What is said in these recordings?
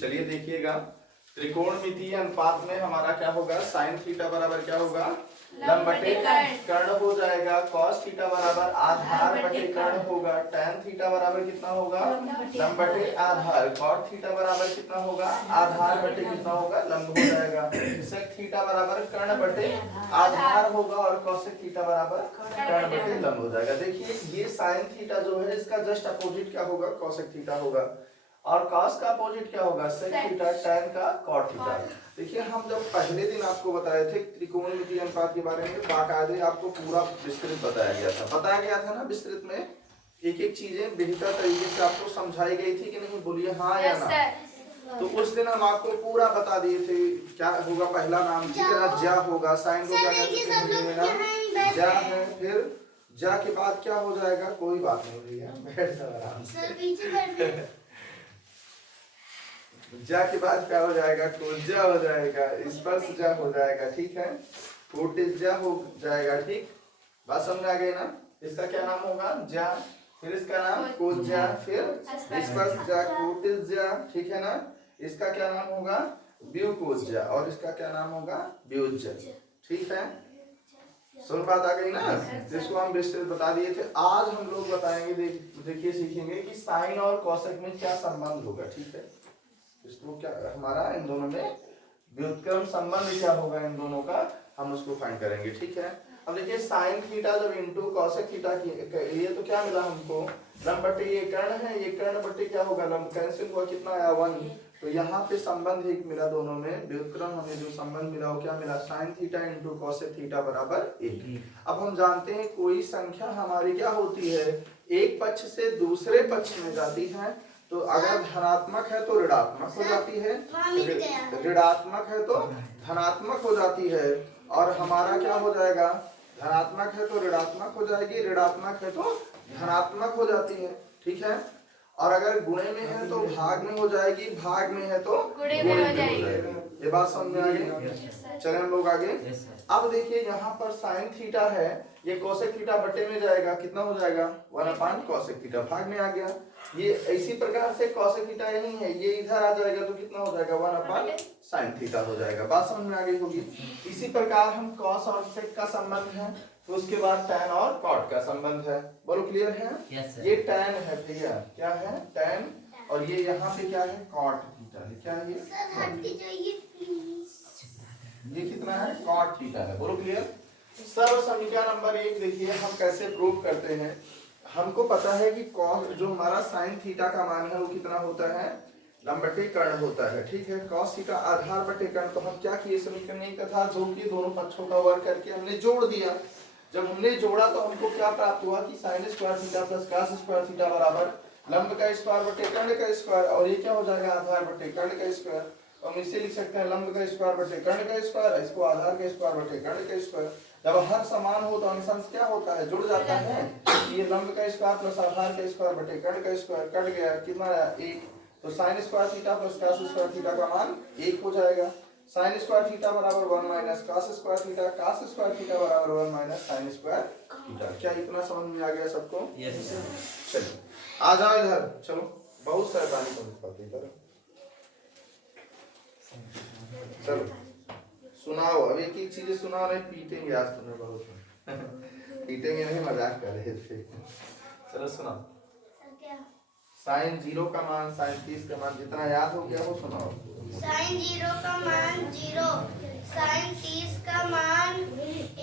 चलिए देखिएगा, त्रिकोणमितीय अनुपात में हमारा क्या होगा, साइन थीटा बराबर क्या होगा, लंब बटे कर्ण हो जाएगा। कॉस थीटा बराबर आधार बटे कर्ण होगा। टैन थीटा बराबर कितना होगा, लंब बटे आधार। कॉट थीटा बराबर कितना होगा, आधार बटे कितना होगा, लंब हो जाएगा। सेक थीटा बराबर कर्ण बटे आधार होगा और कॉसेक थीटा बराबर कर्ण बटे लंब हो जाएगा। देखिए ये साइन थीटा जो है इसका जस्ट अपोजिट क्या होगा, कॉसेक थीटा होगा। और कॉस का अपोजिट क्या होगा, सेक थीटा। टैन का कॉट थीटा। देखिए हम जब पहले दिन आपको बताए थे त्रिकोणमितीय अनुपात के बारे में, बाकायदे आपको पूरा विस्तृत बताया गया था ना विस्तृत में, एक एक चीजें बेहतर तरीके से आपको समझाई गई थी कि नहीं, बोलिए हाँ या ना। तो उस दिन हम आपको पूरा बता दिए थे क्या होगा, पहला नाम ज्या होगा, साइन को क्या कहते ज्या है, फिर ज्या के बाद क्या हो जाएगा, कोई बात नहीं भैया बैठ जाओ आराम से। ज्या के बाद क्या हो जाएगा, कोज्या हो जाएगा, स्पर्श ज्या हो जाएगा, ठीक है, कोटिज्या हो जाएगा, ठीक, बात समझ आ गई ना। इसका क्या नाम होगा, ज्या, फिर इसका नाम कोज्या, फिर स्पर्श ज्या, कोटिज्या, ठीक है ना। इसका क्या नाम होगा, व्यूकोज्या, और इसका क्या नाम होगा, व्योज्या, ठीक है। सुन बात आ गई ना, जिसको हम विस्तृत बता दिए थे। आज हम लोग बताएंगे, देखिए सीखेंगे कि साइन और कॉसेक में क्या संबंध होगा, ठीक है। इसको क्या हमारा इन दोनों में व्युत्क्रम संबंध क्या होगा, इन दोनों का हम उसको फाइंड करेंगे, ठीक है। अब देखिए साइन थीटा जब इनटू कॉसेक थीटा की लिए तो क्या मिला हमको, लंब बटे ये कर्ण है, ये कर्ण बटे क्या होगा, लंब, कैंसिल हुआ, कितना आया 1। तो यहाँ पे संबंध एक मिला दोनों में, व्युत्क्रम हमें जो संबंध मिला वो क्या मिला, sine theta into cosec theta बराबर 1। अब हम जानते हैं कोई संख्या हमारी क्या होती है, एक पक्ष से दूसरे पक्ष में जाती है, तो अगर धनात्मक है तो ऋणात्मक हो जाती है, ऋणात्मक है तो धनात्मक हो जाती है, और हमारा क्या हो जाएगा, धनात्मक है तो ऋणात्मक हो जाएगी, ऋणात्मक है तो धनात्मक हो जाती है, ठीक है। और अगर गुणे में है तो भाग में हो जाएगी, भाग में है तो गुणे में हो जाएगी। ये बात समझ में आ गई। चले हम लोग आगे। अब देखिए यहाँ पर साइन थीटा है, ये कोसेक थीटा बटे में जाएगा, कितना हो जाएगा, 1 कोसेक थीटा, भाग में आ गया। ये इसी प्रकार से कोसेक थीटा यही है, ये इधर आ जाएगा तो कितना हो जाएगा, 1 साइन थीटा हो जाएगा। बात समझ में आ गई होगी। इसी प्रकार हम कॉस और सेक का संबंध है, तो उसके बाद टैन और कॉट का संबंध है। बोलो क्लियर है। ये टैन है भैया, क्या है, टैन, और ये यहाँ पे क्या है, कॉट थीटा है, क्या है ये कितना है, कॉट थीटा है। बोलो क्लियर। सर्व समीकरण नंबर 1 देखिए हम कैसे प्रूव करते हैं। हमको पता है कि कॉस जो हमारा साइन थीटा का मान है वो कितना होता है, लंब बटे कर्ण होता है, ठीक है। कॉस थीटा आधार बटे कर्ण, तो हम क्या किए, समीकरण एक था जो कि दोनों पक्षों का वर्ग करके हमने जोड़ दिया। जब हमने जोड़ा तो हमको क्या प्राप्त हुआ कि sine square theta plus cos square theta बराबर लंब का स्क्वायर बटे कर्ण का स्क्वायर, और ये क्या हो जाएगा, आधार बटे कर्ण का स्क्वायर। तो हम इसे लिख सकते हैं लंब का स्क्वायर बटे कर्ण का स्क्वायर, इसको आधार का स्क्वायर बटे कर्ण का स्क्वायर। जब हर समान हो तो अंशांश क्या होता है, जुड़ जाता है। ये लंब का स्क्वायर प्लस आधार का स्क्वायर बटे कर्ण का स्क्वायर कट गया, कितना आया, 1। तो sine square theta plus cos square theta का मान 1 हो जाएगा। साइन स्क्वायर थीटा बराबर 1 minus cos square theta, cos square theta बराबर 1 माइनस साइन स्क्वायर थीटा। क्या इतना समझ में आ गया सबको? यस। चलो आ जाओ इधर, चलो बहुत शैतानी करते इधर, चलो सुनाओ, अब एक एक चीजें सुनाओ, नहीं पीटेंगे आज तुम्हें बहुत। पीटेंगे नहीं, मजाक कर रहे थे। चलो सुनाओ। साइन 0 का मान, साइन 30 का मान, जितना याद हो गया वो सुनाओ। साइन 0 का मान 0, साइन 30 का मान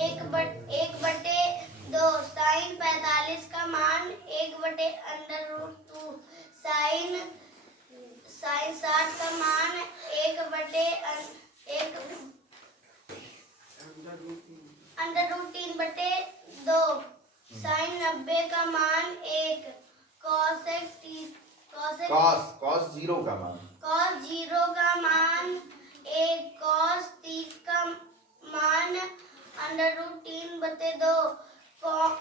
1/2, साइन 45 का मान 1/√2, साइन 60 का मान 1/√3/2, साइन 90 का मान 1, कॉस 0 का मान, कॉस 0 का मान 1, कॉस 30 का मान √3/2, कॉस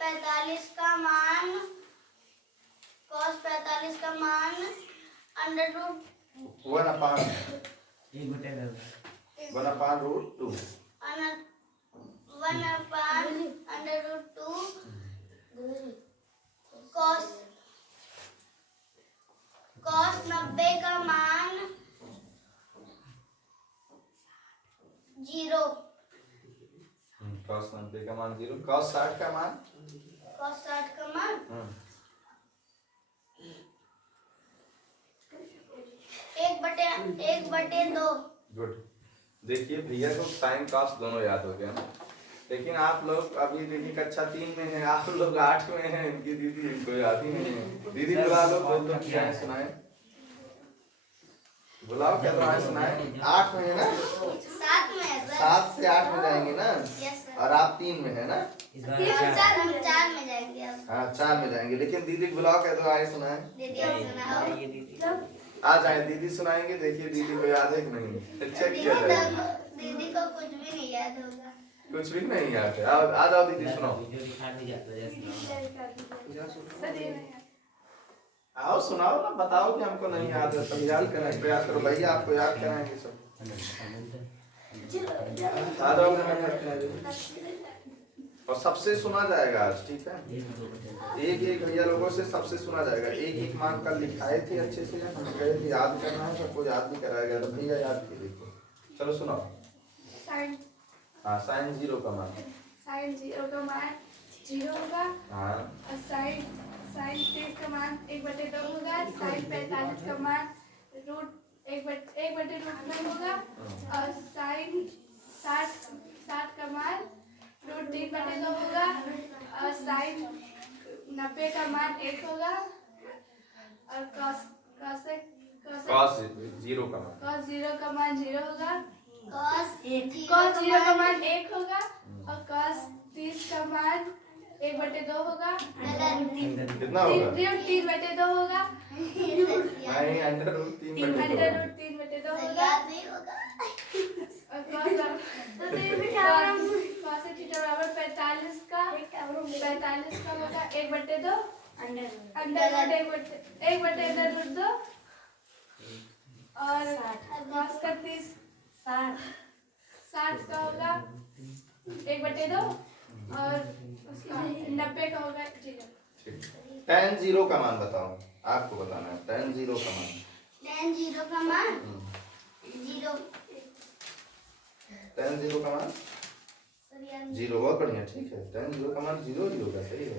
45 का मान √1/√2, 1/√2, कॉस 90 0 cos 90 का मान 0, cos 60 का मान cos 60 का मान 1/2। गुड। देखिए भैया को साइन cos दोनों याद हो गया ना, लेकिन आप लोग अभी दीदी कक्षा 3 में है, आप लोग 8 में हैं, इनकी दीदी इनको याद ही नहीं है। दीदी बुला लो, बोल दो क्या है सुनाए, बुलाओ क्या दुआएं सुनाए। 8 में है ना, 7 में है सर। 7 से 8 में जाएंगे ना, यस सर। और आप 3 में है ना, 4 में जाएंगे अब। हाँ 4 में जाएंगे। लेकिन दीदी को बुलाओ क्या दुआएं सुनाए, दीदी आप सुनाओ। आ जाए दीदी सुनाएंगे। देखिए दीदी को याद है कि नहीं, चेक किया जाएगा। दीदी को कुछ भी नहीं याद होगा। कुछ भी नहीं याद है। आ जाओ दीदी सुनाओ, आओ सुनाओ ना, बताओ कि हमको नहीं याद है, तब याद करने का प्रयास करो। भैया आपको याद कराएंगे सब। आ जाओ और सबसे सुना जाएगा आज, ठीक है। एक एक भैया लोगों से सबसे सुना जाएगा। एक एक मान कल लिखाए थे अच्छे से, हम कहे थे याद करना है, सबको याद भी कराया गया। तो भैया याद किए, देखो चलो सुनाओ। साइन हाँ साइन 0 का मान, साइन 0 का मान 0 होगा। हाँ और साइन साइन 30 का मान 1/2 होगा। साइन 45 का मान रूट 1/√9 होगा। और साइन 60 का मान रूट 3/2 होगा। और साइन 90 का मान 1 होगा। और cos 0 का मान, cos 0 का मान 0 होगा। cos cos 0 का मान 1 होगा। और cos 30 का मान 1/2 होगा। कितना होगा? 3/2 होगा। नहीं अंडर रूट 3/2 होगा। याद नहीं होगा। और cos थीटा बराबर 45 का होगा 1/2 अंडर रूट 2। और cos का 30 60 का होगा 1/2। और उसका 90 का होगा 0। tan 0 का मान बताओ, आपको बताना है tan 0 का मान। tan 0 का मान 0। tan 0 का मान 0, बहुत बढ़िया, ठीक है। tan 0 का मान 0 0 का सही है।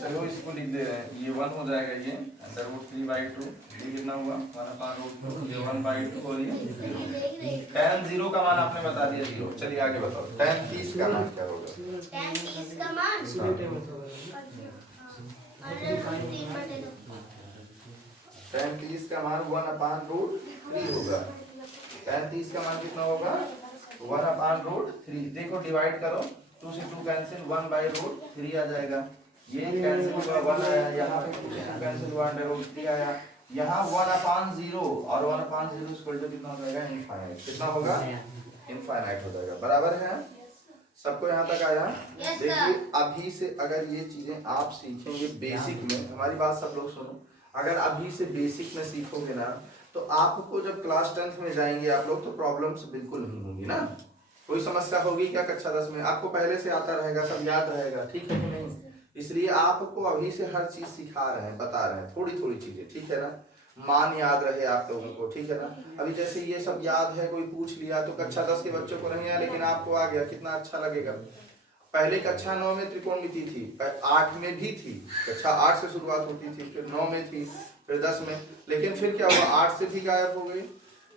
चलो इसको लिख दे रहे हैं, ये 1 हो जाएगा, ये अंडर रूट 3/2, ये कितना हुआ 1/√2, ये 1/2 और ये tan 0 का मान आपने बता दिया 0। चलिए आगे बताओ, tan 30 का मान क्या होगा? tan 30 का मान tan 30 का मान 1/√3 होगा। tan 30 का मान कितना होगा 1/√3। देखो डिवाइड करो, 2 से 2 कैंसिल, 1/√3 आ जाएगा। ये कैंसिल हुआ 1 आया, यहाँ पे 2 से 2 कैंसिल हुआ √3 आया। यहाँ 1/0 और 1/0 इक्वल टू कितना हो जाएगा इनफाइनाइट। कितना होगा इनफाइनाइट हो जाएगा। बराबर है, सबको यहाँ तक आया? देखिए अभी से अगर ये चीजें आप सीखेंगे बेसिक में, हमारी बात सब लोग सुनो, अगर अभी से बेसिक में सीखोगे ना तो आपको जब क्लास 10th में जाएंगे आप लोग तो प्रॉब्लम्स बिल्कुल नहीं होंगी ना। कोई समस्या होगी क्या कक्षा 10 में? आपको पहले से आता रहेगा, सब याद रहेगा, ठीक है कि नहीं? इसलिए आपको अभी से हर चीज सिखा रहे हैं, बता रहे हैं, थोड़ी थोड़ी चीजें, ठीक है ना। मान याद रहे आप लोगों को, ठीक है ना। अभी जैसे ये सब याद है, कोई पूछ लिया तो कक्षा 10 के बच्चों को नहीं आया लेकिन आपको आ गया, कितना अच्छा लगेगा। पहले कक्षा 9 में त्रिकोणमिति थी, 8 में भी थी, कक्षा 8 से शुरुआत होती थी, फिर 9 में थी, फिर 10 में, लेकिन फिर क्या हुआ 8 से भी गायब हो गई,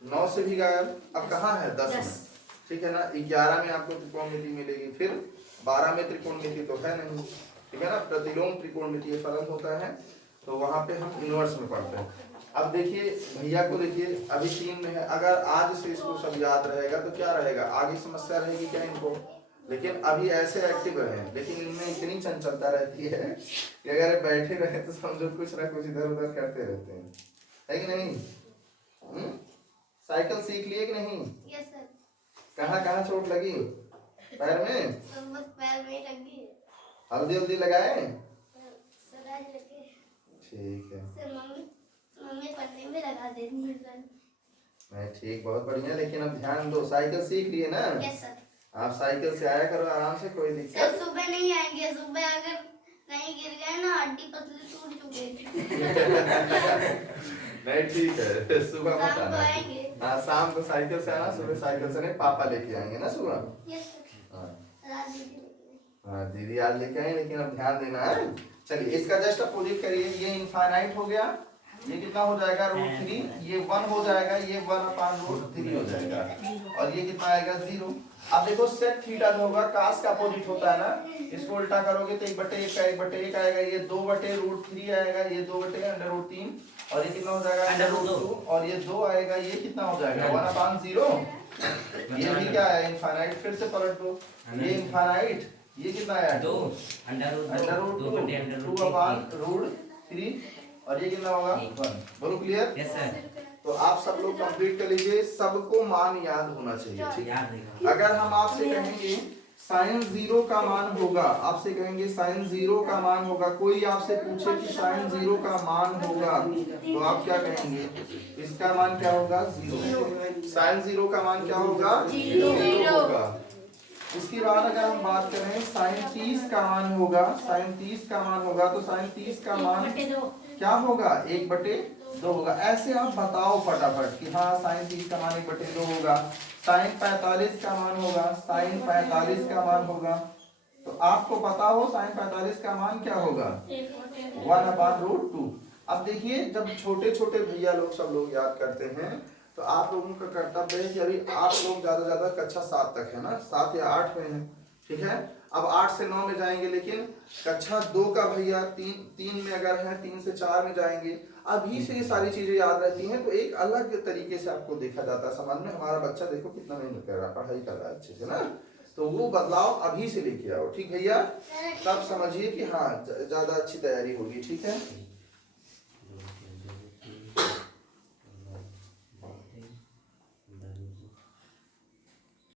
9 से भी गायब, अब कहाँ है 10 में, ठीक है ना। 11 में आपको त्रिकोणमिति मिलेगी, फिर 12 में त्रिकोणमिति तो है नहीं, ठीक है ना। प्रतिलोम त्रिकोणमितीय फलन होता है, तो वहां पे हम इनवर्स में पढ़ते हैं। अब देखिए भैया को, देखिए अभी 3 में है, अगर आज से इसको सब याद रहेगा तो क्या रहेगा, आगे समस्या रहेगी क्या इनको। लेकिन अभी ऐसे एक्टिव हैं, लेकिन इनमें इतनी चंचलता रहती है कि अगर बैठे रहे तो समझो कुछ ना कुछ इधर उधर करते रहते हैं, है कि नहीं? साइकिल सीख लिए कि नहीं? Yes sir. कहाँ कहाँ चोट लगी? पैर में? सब बस पैर में लगी। हल्दी हल्दी लगाए? सर आज लगे। ठीक है सर मम्मी पन्ने में लगा देती है सर। नहीं ठीक, बहुत बढ़िया, लेकिन अब ध्यान दो, साइकिल सीख लिए ना? Yes sir. आप साइकिल से आया करो आराम से, कोई सर दिक्कत सुबह नहीं आएंगे, सुबह अगर कहीं गिर गए ना, हड्डी पतली टूट चुकी थी। नहीं ठीक है, सुबह मत शाम को आना। आएंगे। हाँ शाम को साइकिल से आना, सुबह साइकिल से नहीं, पापा लेके आएंगे ना सुबह। Yes sir. हाँ रात दीदी लेके हाँ दीदी आज लेके आए, लेकिन अब ध्यान देना है। चलिए इसका जस्ट अपोजिट करिए, ये इनफाइनाइट हो गया, ये कितना हो जाएगा √3, ये 1 हो जाएगा, ये 1/√3 हो जाएगा, और ये कितना आएगा 0। अब देखो सेक थीटा जो होगा कास का अपोजिट होता है ना, इसको उल्टा करोगे तो 1/1 का 1/1 आएगा, ये 2/√3 आएगा, ये 2/√3, और ये कितना हो जाएगा √2, और ये 2 आएगा, ये कितना हो जाएगा 1/0। ये भी क्या है इनफाइनाइट, फिर से पलट दो, ये इनफाइनाइट, ये कितना आया 2 √2/√3, और ये कितना होगा 1। बोलो क्लियर? Yes sir. तो आप सब लोग कंप्लीट कर लीजिए, सबको मान याद होना चाहिए, ठीक है? याद रहेगा। अगर हम आपसे कहेंगे साइन 0 का मान होगा, आपसे कहेंगे साइन 0 का मान होगा, कोई आपसे पूछे कि साइन 0 का मान होगा, तो आप क्या कहेंगे? इसका मान क्या होगा 0। साइन 0 का मान क्या होगा 0 होगा। इसके बाद अगर हम बात करें साइन 30 का मान होगा, साइन 30 का मान होगा, तो साइन 30 का मान क्या होगा 1/2 होगा। ऐसे आप बताओ फटाफट कि हाँ साइन 30 का मान 1/2 होगा। साइन 45 का मान होगा, साइन 45 का मान होगा, तो आपको पता हो साइन 45 का मान क्या होगा 1/√2। अब देखिए जब छोटे छोटे भैया लोग सब लोग याद करते हैं, तो आप लोगों का कर्तव्य है कि अभी आप लोग ज्यादा कक्षा 7 तक है ना, 7 या 8 में है, ठीक है? अब 8 से 9 में जाएंगे, लेकिन कक्षा 2 का भैया 3 में अगर है, 3 से 4 में जाएंगे, अभी से ये सारी चीजें याद रहती हैं, तो एक अलग तरीके से आपको देखा जाता है समाज में, हमारा बच्चा देखो कितना मेहनत कर रहा है, पढ़ाई कर रहा है अच्छे से ना, तो वो बदलाव अभी से लेके आओ, ठीक भैया? तब समझिए कि हाँ ज्यादा अच्छी तैयारी होगी, ठीक है?